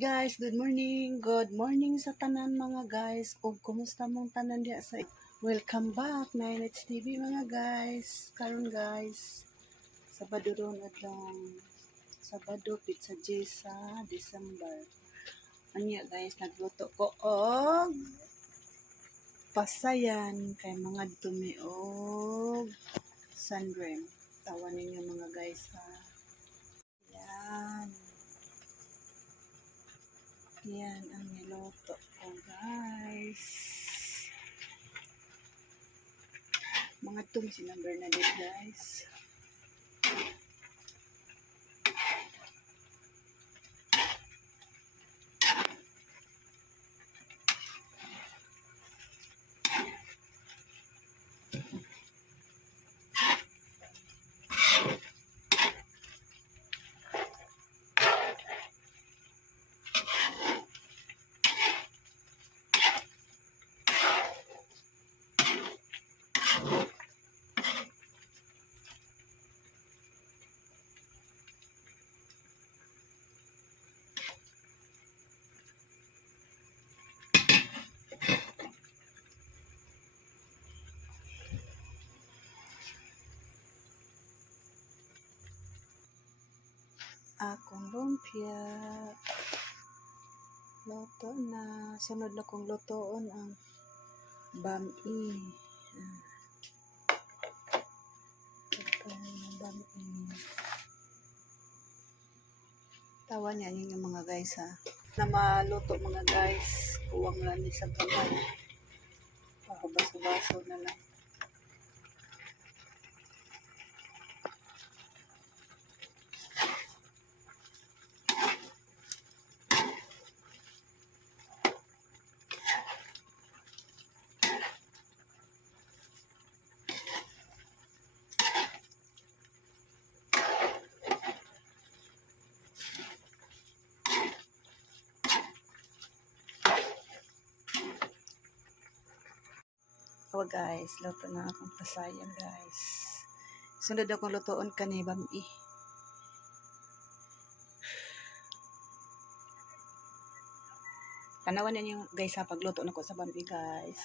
Guys, good morning. Good morning sa tanan mga guys. Ug kumusta mong tanan diya sa welcome back na Let's TV mga guys. Karon guys, Sabado ron adlong Sabado pizza J sa December. Anya guys, nagluto ko og pasayan kay mga dumi og sandrem. Tawan ninyo mga guys ha. Yan. Yan ang niluto ko guys. Mga tum si na Bernadette guys. Akong lumpia. Luto na. Sunod na kong lutoon ang bami. Bami. Tawa niya yung mga guys ha. Na maluto mga guys. Kuwang lang sa kamay. Baso-baso na lang. Oh guys, luto na akong pasayan guys. Sunod akong lutoon kani bami. Tanawan ninyo guys sa pagluto na ko sa bami guys.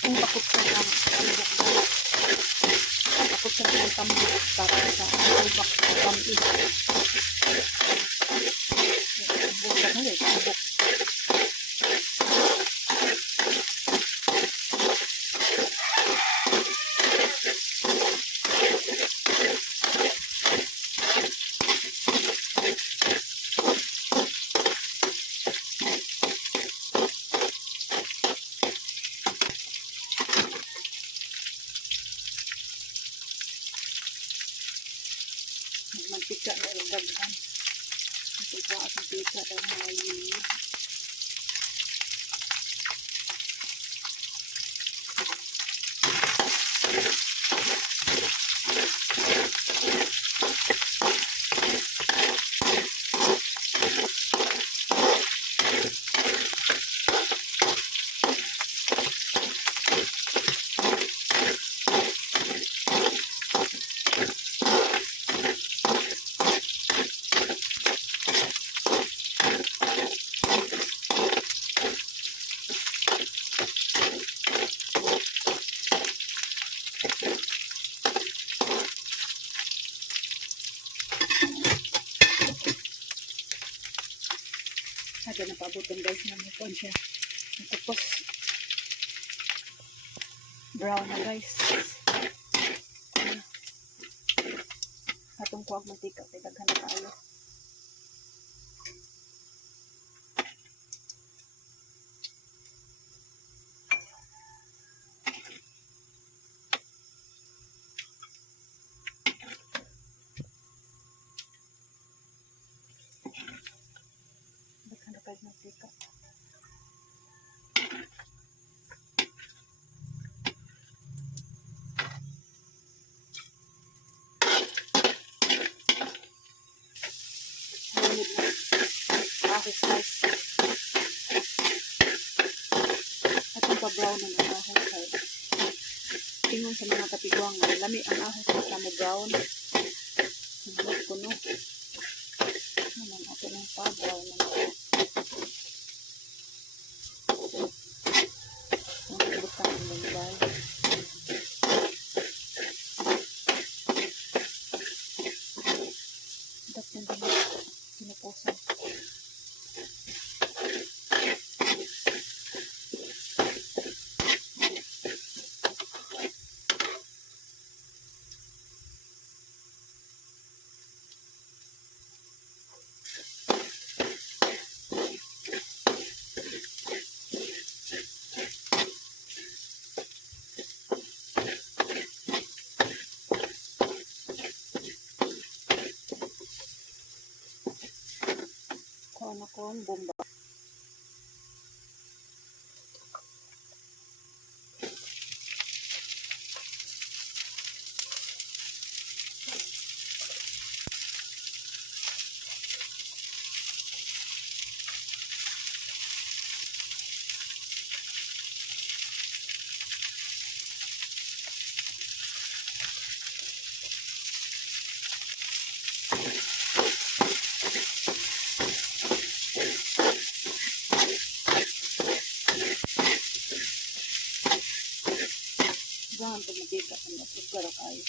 Kung bakit sa lang bakit sa lang tambok para sa ubak sa bami. Bukan na tambok. Mantika na ilagaghan. Ito po ang mantika na ngayon. Ada na paabutan guys na mukon siya. Tapos brown na guys. Atong kuwag mantika kay daghan na kaayo. Daghan na mantika. Ahos guys. Atong pa-brown na ng ahos guys. Tingnan sa mga kapigwang. Lami ang ahos na mo brown. Sunod ko no. Pabaw naman. Ang butang ng guys. Dapat na din pinupusan. Kuha na ko ang bomba. Jangan pag matika ang masugara kayo.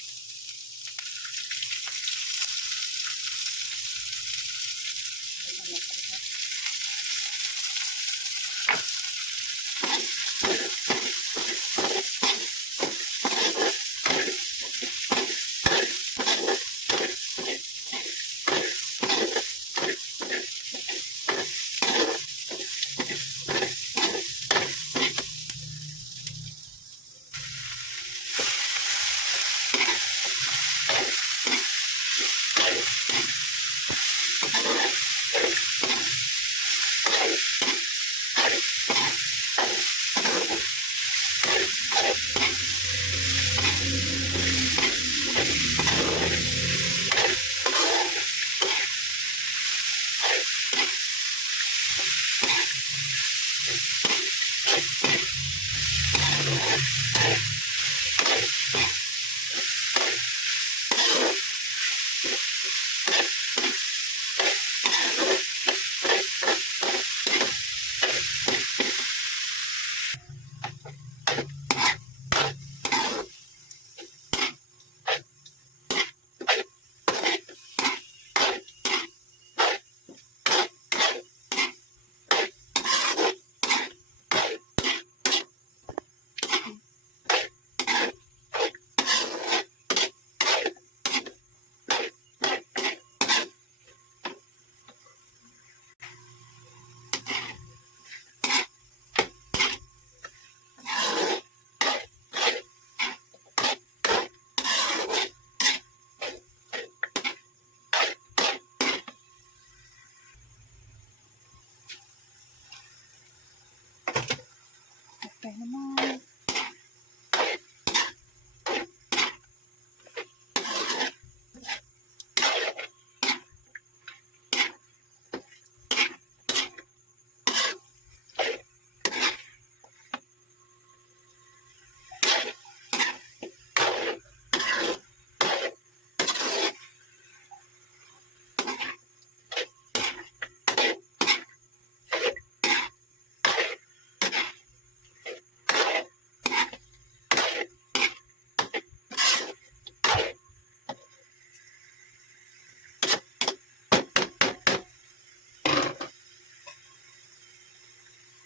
Okay naman.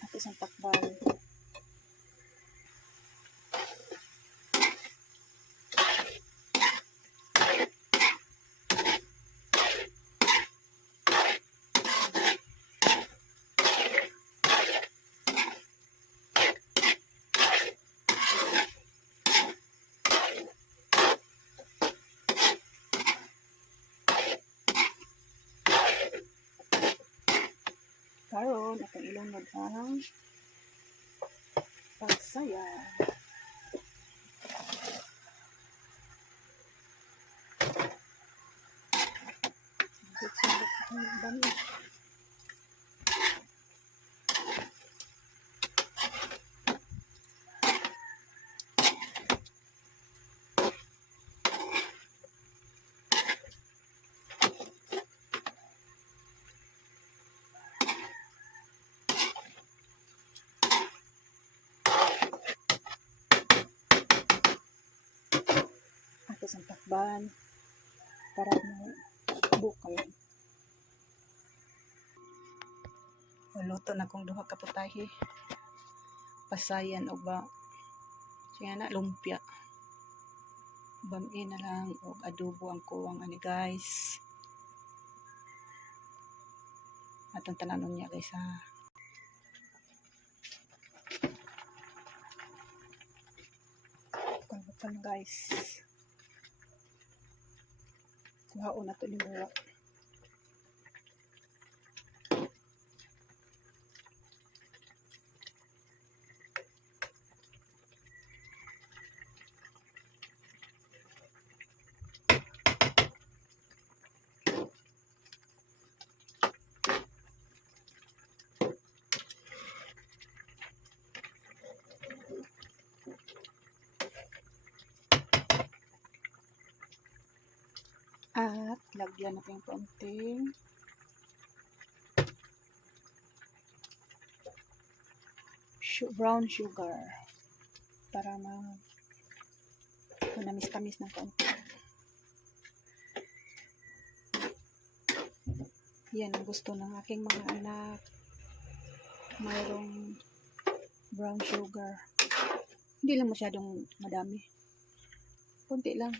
At isang takbal. Karon atong ilunod ang pagsaya. Sundot ang dami. ban para mo bukal. Luto na kong duha ka putahe. Pasayan o ba siya na lumpia. Bami na lang og adobo ang kuwang ani guys. Atong tananon niya guys ha. Kalbukan guys. Kuhaon na to ni buwa. At lagyan natin konting brown sugar para manamis-tamis ng konti. Yan ang gusto ng aking mga anak. Mayroong brown sugar. Hindi lang masyadong madami. Konti lang.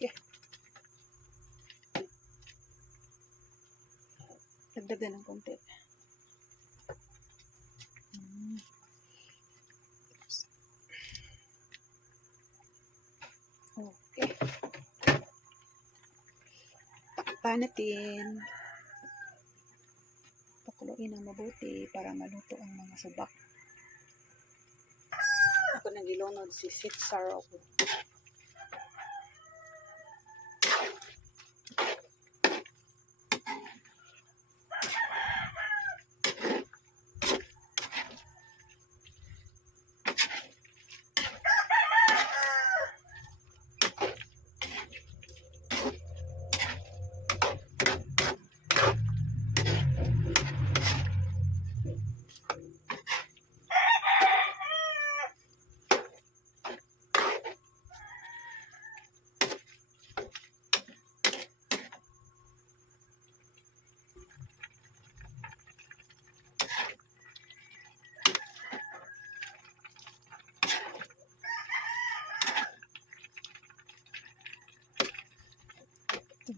Okay. Dagdagan ng konti. Okay. Takpan natin. Pakuluin ng mabuti para maluto ang mga subak. Ako nang gilunod si Sitsar ako.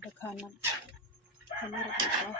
Daghanan. Hanarap ito.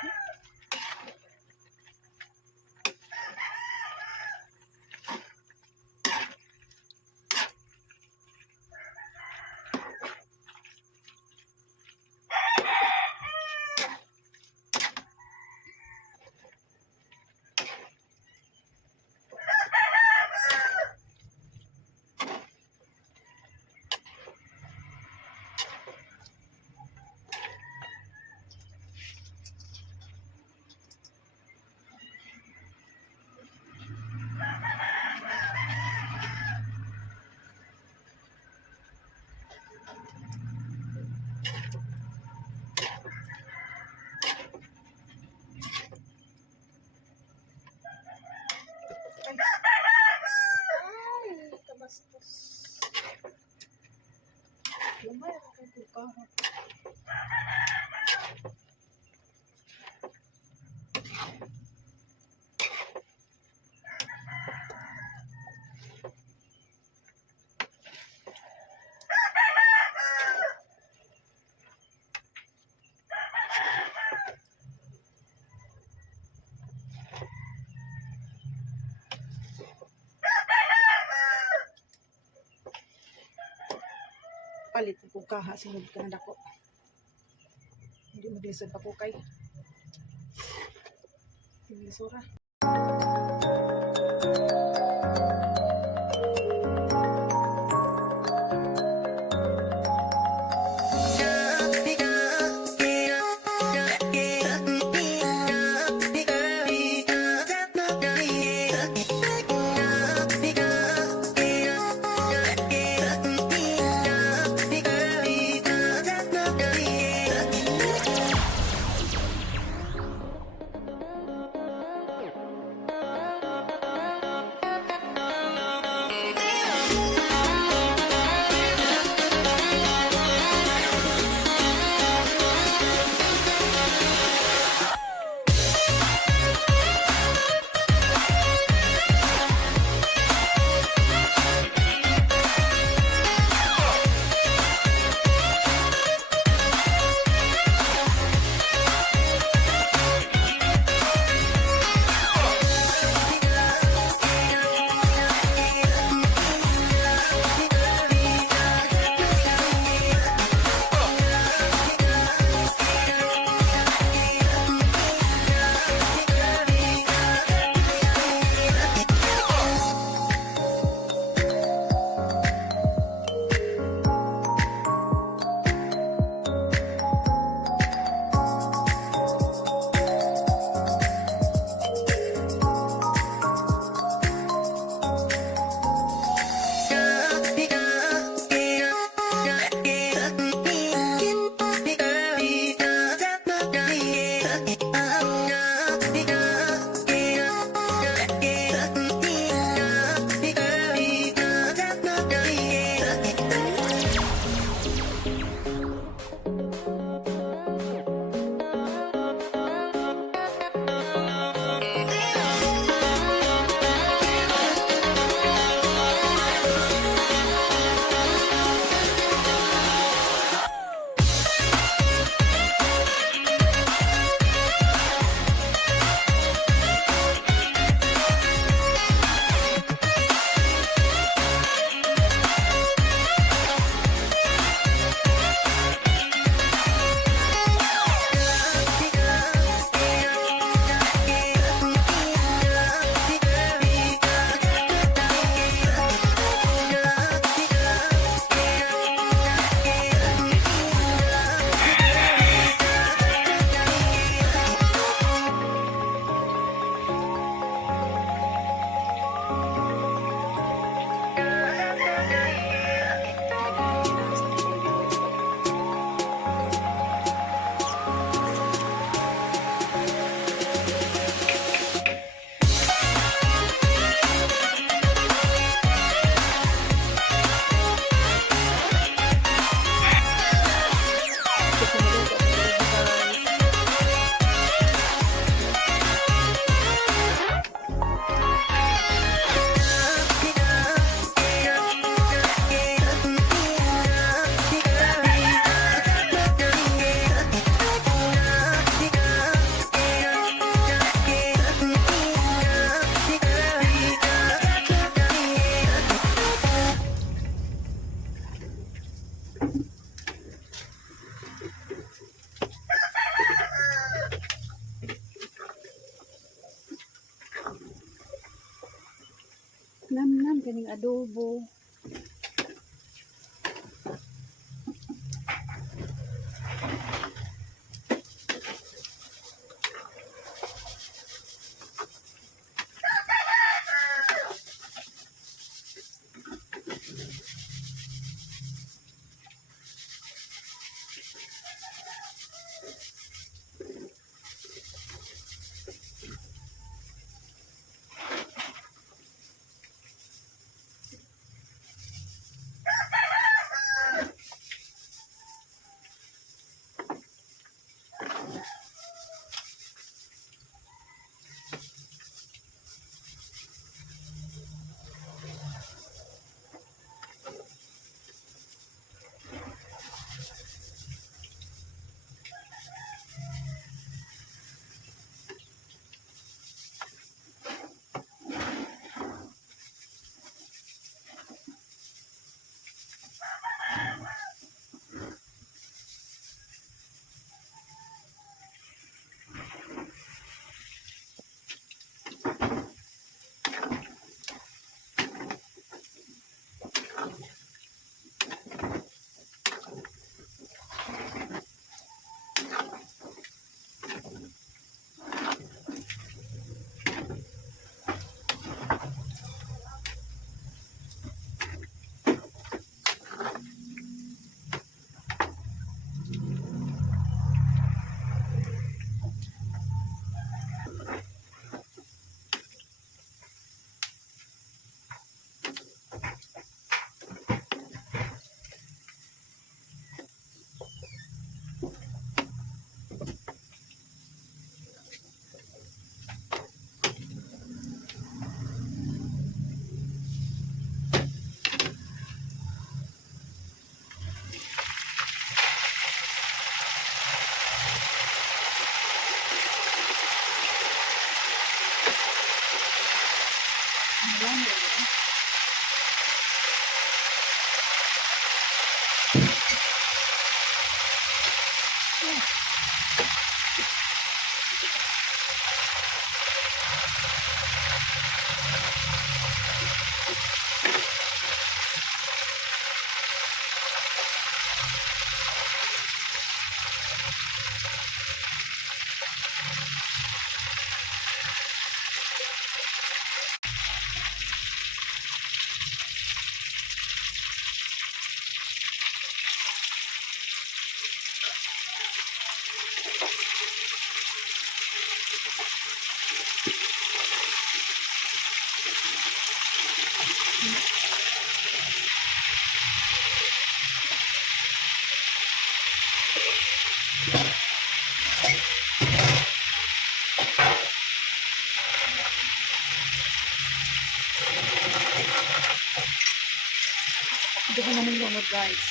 Ay, kabastos. Lumay ako kay kukahat. Palit ko kaha sinod ka na dako. Hindi maglisod pa ko kay. Hindi sura. kining adobo. Ito ko naman lunod, guys.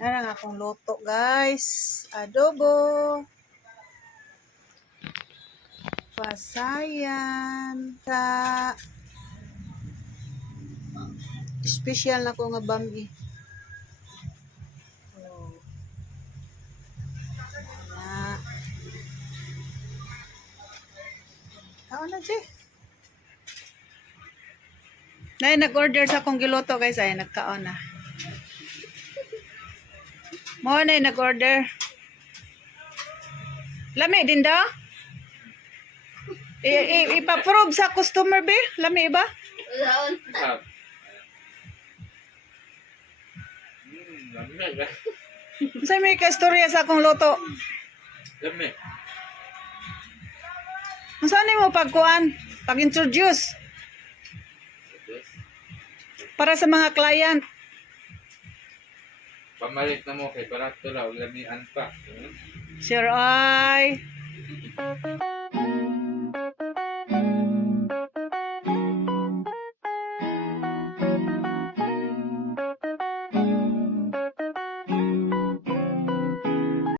Narang akong luto, guys. Adobo. Pasayan. Sa special na ko nga bambi. Oh. Na. Kaon na, Che. Nay, nag-order sa akong giluto, guys. Ay, nagkaon na. Mo na nag-order. Lami din daw? Ipa-prove sa customer be? Lami ba? Sa may kastorya sa akong loto. Lami. Saan mo pagkuan? Pag-introduce? Para sa mga client. Pamalit na mo kay para ito lang, lamian pa. Sure, ay.